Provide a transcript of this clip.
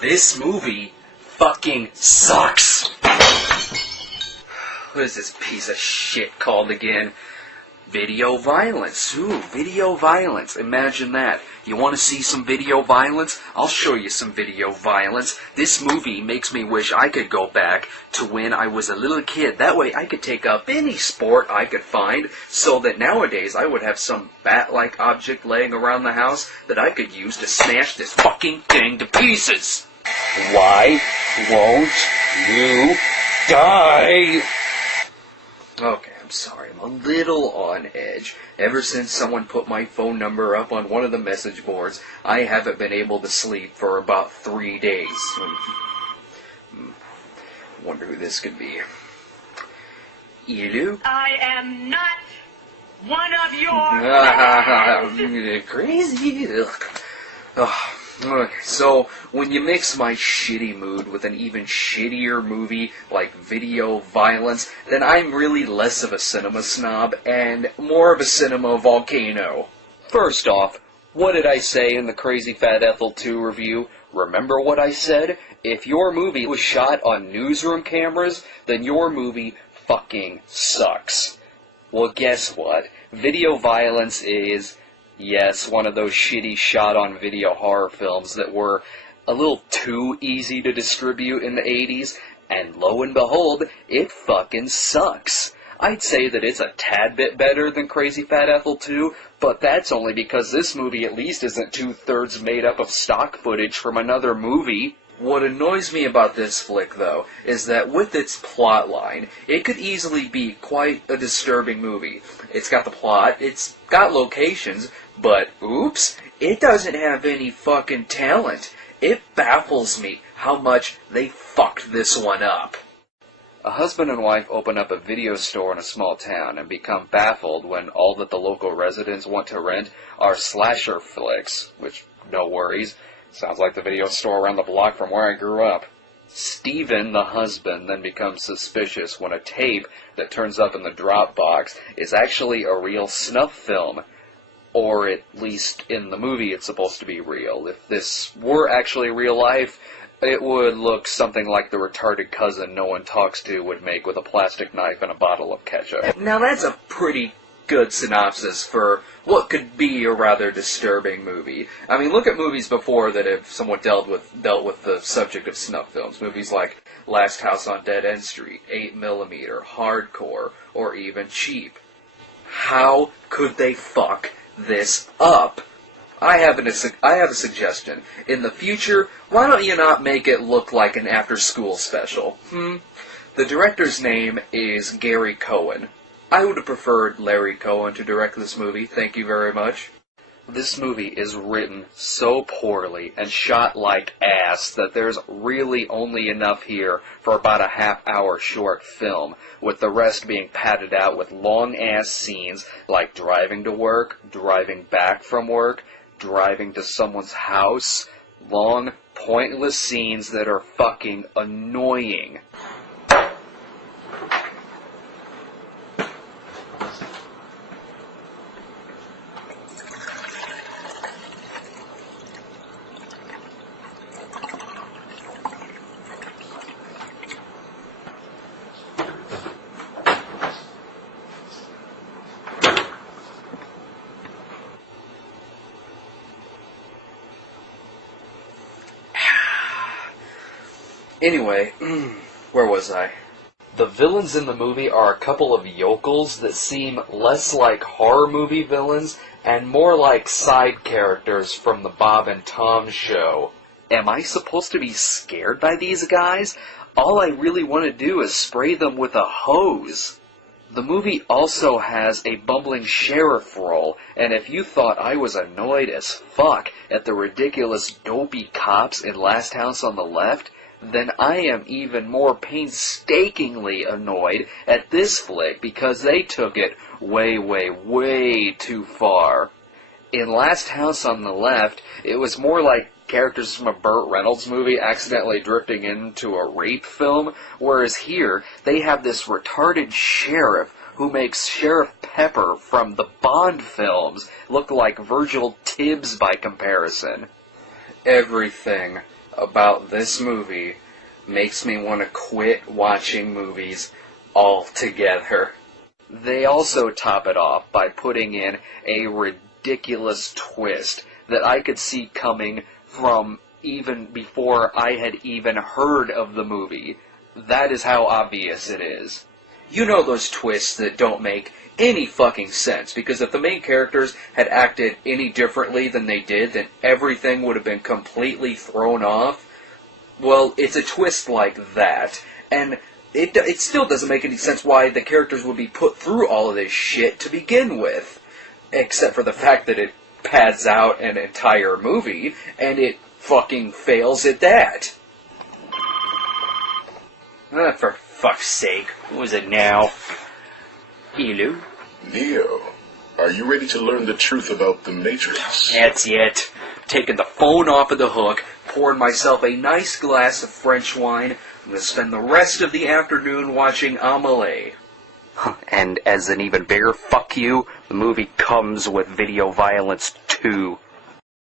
This movie fucking sucks. What is this piece of shit called again? Video violence. Ooh, video violence. Imagine that. You want to see some video violence? I'll show you some video violence. This movie makes me wish I could go back to when I was a little kid. That way I could take up any sport I could find, so that nowadays I would have some bat-like object laying around the house that I could use to smash this fucking thing to pieces. Why won't you die? Okay, I'm sorry. I'm a little on edge. Ever since someone put my phone number up on one of the message boards, I haven't been able to sleep for about 3 days. Wonder who this could be. Hello? I am not one of your... Crazy. Ugh. Okay, so when you mix my shitty mood with an even shittier movie like Video Violence, then I'm really less of a cinema snob and more of a cinema volcano. First off, what did I say in the Crazy Fat Ethel 2 review? Remember what I said? If your movie was shot on newsroom cameras, then your movie fucking sucks. Well, guess what? Video Violence is... yes, one of those shitty shot-on-video horror films that were a little too easy to distribute in the 80s, and lo and behold, it fucking sucks. I'd say that it's a tad bit better than Crazy Fat Ethel 2, but that's only because this movie at least isn't 2/3 made up of stock footage from another movie. What annoys me about this flick, though, is that with its plot line, it could easily be quite a disturbing movie. It's got the plot, it's got locations, but, oops, it doesn't have any fucking talent. It baffles me how much they fucked this one up. A husband and wife open up a video store in a small town and become baffled when all that the local residents want to rent are slasher flicks, which, no worries, sounds like the video store around the block from where I grew up. Steven, the husband, then becomes suspicious when a tape that turns up in the drop box is actually a real snuff film. Or at least in the movie it's supposed to be real. If this were actually real life, it would look something like the retarded cousin no one talks to would make with a plastic knife and a bottle of ketchup. Now that's a pretty good synopsis for what could be a rather disturbing movie. I mean, look at movies before that have somewhat dealt with the subject of snuff films. Movies like Last House on Dead End Street, 8mm, Hardcore, or even Cheap. How could they fuck this up? I have a suggestion. In the future, why don't you not make it look like an after-school special? The director's name is Gary Cohen. I would have preferred Larry Cohen to direct this movie, thank you very much. This movie is written so poorly and shot like ass that there's really only enough here for about a half-hour short film, with the rest being padded out with long-ass scenes like driving to work, driving back from work, driving to someone's house. Long, pointless scenes that are fucking annoying. Anyway, where was I? The villains in the movie are a couple of yokels that seem less like horror movie villains and more like side characters from the Bob and Tom show. Am I supposed to be scared by these guys? All I really want to do is spray them with a hose. The movie also has a bumbling sheriff role, and if you thought I was annoyed as fuck at the ridiculous dopey cops in Last House on the Left, then I am even more painstakingly annoyed at this flick because they took it way, way, way too far. In Last House on the Left, it was more like characters from a Burt Reynolds movie accidentally drifting into a rape film, whereas here, they have this retarded sheriff who makes Sheriff Pepper from the Bond films look like Virgil Tibbs by comparison. Everything about this movie makes me want to quit watching movies altogether. They also top it off by putting in a ridiculous twist that I could see coming from even before I had even heard of the movie. That is how obvious it is. You know those twists that don't make any fucking sense, because if the main characters had acted any differently than they did, then everything would have been completely thrown off. Well, it's a twist like that, and it still doesn't make any sense why the characters would be put through all of this shit to begin with, except for the fact that it pads out an entire movie, and it fucking fails at that. For fuck's sake, what was it now? Hello? Neo, are you ready to learn the truth about the Matrix? That's it. Taking the phone off of the hook, pouring myself a nice glass of French wine. I'm going to spend the rest of the afternoon watching Amelie. And as an even bigger fuck you, the movie comes with video violence too.